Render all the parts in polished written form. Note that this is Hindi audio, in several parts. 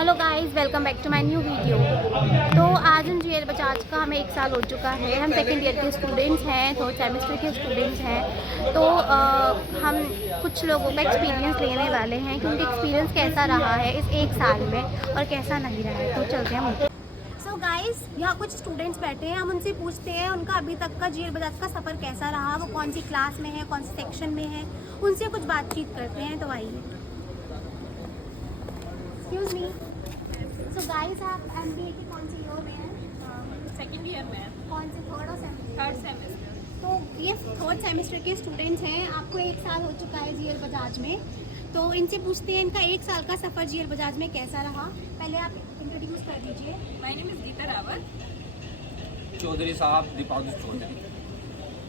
Hello guys, welcome back to my new video. तो आज हम जीएल बजाज का हमें 1 साल हो चुका है। हम सेकेंड ईयर के स्टूडेंट्स हैं, थर्ड सेमेस्टर के स्टूडेंट्स हैं। तो हम कुछ लोगों का एक्सपीरियंस लेने वाले हैं कि उनका एक्सपीरियंस कैसा रहा है इस 1 साल में और कैसा नहीं रहा है। तो चलते हैं। सो गाइस, यहाँ कुछ स्टूडेंट्स बैठे हैं, हम उनसे पूछते हैं उनका अभी तक का जीएल बजाज का सफ़र कैसा रहा, वो कौन सी क्लास में है, कौन से सेक्शन में है, उनसे कुछ बातचीत करते हैं। तो आइए। Excuse me. सो गाइस, आप एमबीए की कौन सी ईयर में हैं? सेकेंड ईयर में है। कौन से थर्ड और सेमेस्टर? Third semester. तो ये थर्ड सेमेस्टर के स्टूडेंट्स हैं। आपको 1 साल हो चुका है जीएल बजाज में। तो इनसे पूछते हैं इनका 1 साल का सफ़र जीएल बजाज में कैसा रहा। पहले आप इंट्रोड्यूस कर दीजिए। My name is Geeta Rawat. Chaudhary साहब दीपावली चौधरी।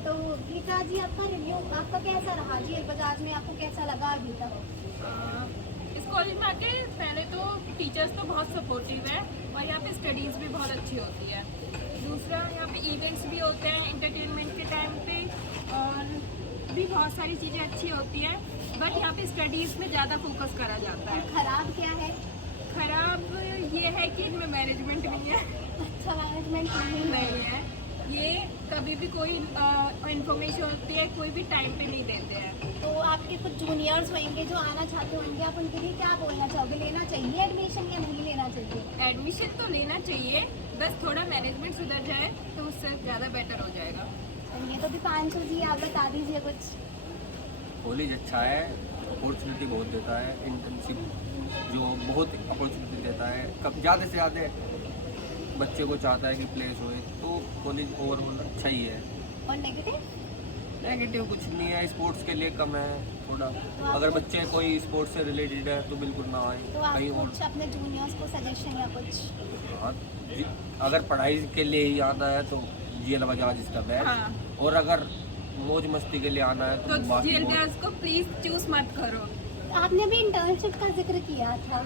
तो गीता जी, आपका रिव्यू आपका कैसा रहा जीएल बजाज में, आपको कैसा लगा अभी तक? इस कॉलेज में आके पहले तो टीचर्स तो बहुत सपोर्टिव है और यहाँ पे स्टडीज़ भी बहुत अच्छी होती है। दूसरा, यहाँ पे इवेंट्स भी होते हैं एंटरटेनमेंट के टाइम पे और भी बहुत सारी चीज़ें अच्छी होती हैं, बट यहाँ पे स्टडीज़ में ज़्यादा फोकस करा जाता है। खराब क्या है? खराब ये है कि इनमें मैनेजमेंट नहीं है। अच्छा, मैनेजमेंट नहीं है। ये कभी भी कोई इन्फॉर्मेशन होती है कोई भी टाइम पे नहीं देते हैं। तो आपके कुछ जूनियर्स होंगे जो आना चाहते होंगे, आप उनके लिए क्या बोलना चाहोगे? लेना चाहिए एडमिशन या नहीं लेना चाहिए? एडमिशन तो लेना चाहिए, बस थोड़ा मैनेजमेंट सुधर जाए तो उससे ज़्यादा बेटर हो जाएगा। ये तो दीपांशु जी, आप बता दीजिए कुछ। कॉलेज अच्छा है, अपॉर्चुनिटी बहुत देता है, इंटर्नशिप जो बहुत अपॉर्चुनिटी देता है। कब ज़्यादा से ज़्यादा बच्चे को चाहता है कि प्लेस होए, तो कॉलेज ओवरऑल अच्छा ही है। और नेगेटिव? नेगेटिव कुछ नहीं है, स्पोर्ट्स के लिए कम है थोड़ा। अगर बच्चे कोई स्पोर्ट्स से रिलेटेड है तो बिल्कुल ना आए तो आप कहीं और। कुछ अपने जूनियर्स को सजेशन या कुछ? हाँ, अगर पढ़ाई के लिए ही आना है तो जीएल बजाज इसका बेस्ट। हाँ। और अगर मौज मस्ती के लिए आना है तो बाकी जीएल गर्ल्स को प्लीज़ चूज मत करो। आपने भी इंटर्नशिप का जिक्र किया था,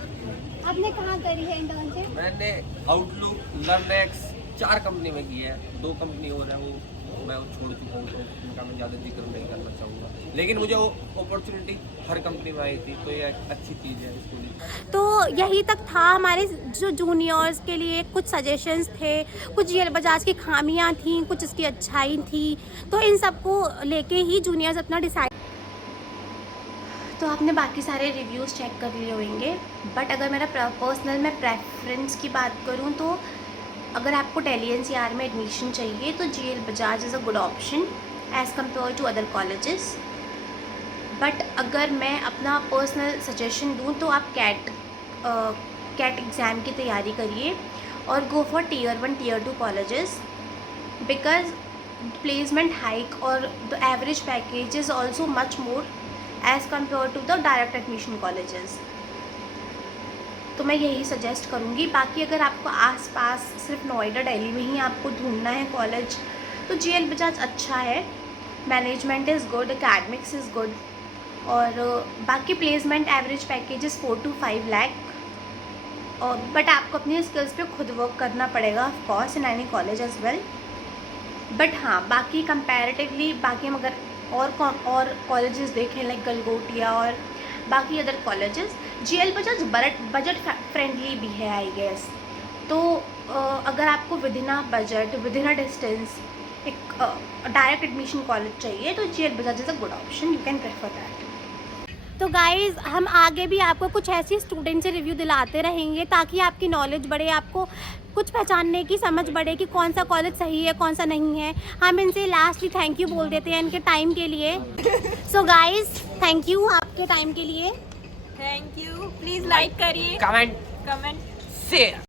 आपने कहाँ करी है इंटर्नशिप? मैंने आउटलुक, लर्नेक्स 4 कंपनी में की है। 2 कंपनी और है, वो मैं छोड़ चुका हूँ, तो उनका मैं ज़्यादा जिक्र नहीं करना चाहूँगा। लेकिन मुझे वो अपॉर्चुनिटी हर कंपनी में आई थी, तो ये एक अच्छी चीज़ है इसके लिए। तो यही तक था हमारे जो जूनियर्स के लिए कुछ सजेशंस थे, कुछ जीएल बजाज की खामियां थी, कुछ इसकी अच्छाई थी। तो इन सबको लेके ही जूनियर्स अपना डिसाइड। तो आपने बाकी सारे रिव्यूज़ चेक कर लिए होंगे, बट अगर मेरा पर्सनल मैं प्रेफरेंस की बात करूं तो अगर आपको दिल्ली एनसीआर में एडमिशन चाहिए तो GL Bajaj is a good option as compare to other colleges. But अगर मैं अपना पर्सनल सजेशन दूं तो आप कैट एग्ज़ाम की तैयारी करिए और go for tier 1 tier 2 colleges, because placement hike और the average package is also much more as compare to the direct admission colleges. तो मैं यही सजेस्ट करूँगी। बाकी अगर आपको आसपास सिर्फ नोएडा दिल्ली में ही आपको ढूंढना है कॉलेज तो जीएल बजाज अच्छा है। Management is good, academics is good और बाकी placement average packages 4 to 5 lakh. और बट आपको अपनी स्किल्स पे खुद वर्क करना पड़ेगा of course in any college as well. But हाँ, बाकी कंपैरेटिवली बाकी हम अगर और कॉलेजेस देखें लाइक गलगोटिया और बाकी other colleges, GL Bajaj budget friendly भी है आई गेस। तो अगर आपको with in a budget, with in a distance एक डायरेक्ट एडमिशन कॉलेज चाहिए तो GL Bajaj is a good option, you can prefer that. तो गाइज़, हम आगे भी आपको कुछ ऐसी स्टूडेंट से रिव्यू दिलाते रहेंगे ताकि आपकी नॉलेज बढ़े, आपको कुछ पहचानने की समझ बढ़े कि कौन सा कॉलेज सही है कौन सा नहीं है। हम इनसे लास्टली थैंक यू बोल देते हैं इनके टाइम के लिए। सो गाइज़, थैंक यू आपके टाइम के लिए। Thank you. प्लीज़ लाइक करिए, कमेंट कमेंट शेयर।